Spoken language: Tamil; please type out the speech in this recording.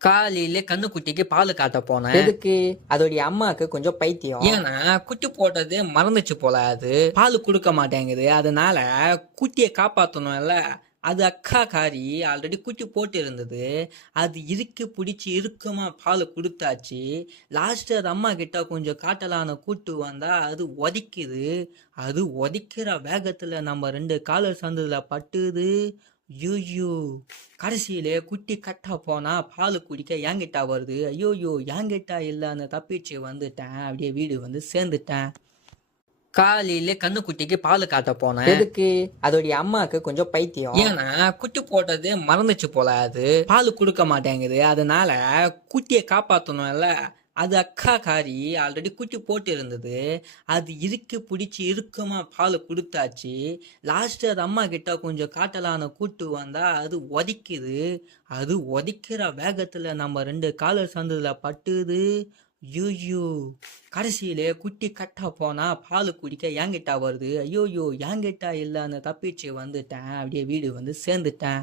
காலையில கண்ணுக்குட்டிக்கு பால் காட்ட போனேன். எதுக்கு? அதோடைய அம்மாக்கு கொஞ்சம் பைத்தியம். ஏன்னா குட்டி போட்டது மறந்துச்சு போல. அது பால் கொடுக்க மாட்டேங்குது. அதனால குட்டியை காப்பாத்தணும்ல. அது அக்கா காரி ஆல்ரெடி குட்டி போட்டு இருந்தது. அது இறுக்கி பிடிச்சி இறுக்கமா பால் கொடுத்தாச்சு. லாஸ்ட் அது அம்மா கிட்ட கொஞ்சம் காட்டலான கூட்டு வந்தா அது உதைக்குது. அது உதைக்கிற வேகத்துல நம்ம 2 காலர் சந்ததுல பட்டுது. ஐயோயோ! கடைசியிலே குட்டி கட்டா போனா பால் குடிக்க என்கிட்ட வருது. ஐயோயோ! என்கிட்ட இல்லன்னு தப்பிச்சு வந்துட்டேன். அப்படியே வீடு வந்து சேர்ந்துட்டேன். காலையில கண்ணுக்குட்டிக்கு பால் காட்ட போனேன். எதுக்கு? அதோடைய அம்மாக்கு கொஞ்சம் பைத்தியம். ஏன்னா குட்டி போட்டது மறந்துச்சு போல. அது பால் கொடுக்க மாட்டேங்குது. அதனால குட்டியை காப்பாத்தணும்ல. அது அக்கா காரி ஆல்ரெடி குட்டி போட்டு இருந்தது. அது இறுக்கி பிடிச்சி இறுக்கமா பால் கொடுத்தாச்சு. லாஸ்ட் அது அம்மா கிட்ட கொஞ்சம் காட்டலான கூட்டு வந்தா அது உதைக்குது. அது உதைக்கிற வேகத்துல நம்ம 2 காலர் சந்ததுல பட்டுது. ஐயோயோ! கடைசியிலே குட்டி கட்டா போனா பால் குடிக்க என்கிட்ட வருது. ஐயோயோ! என்கிட்ட இல்லன்னு தப்பிச்சு வந்துட்டேன். அப்படியே வீடு வந்து சேர்ந்துட்டேன்.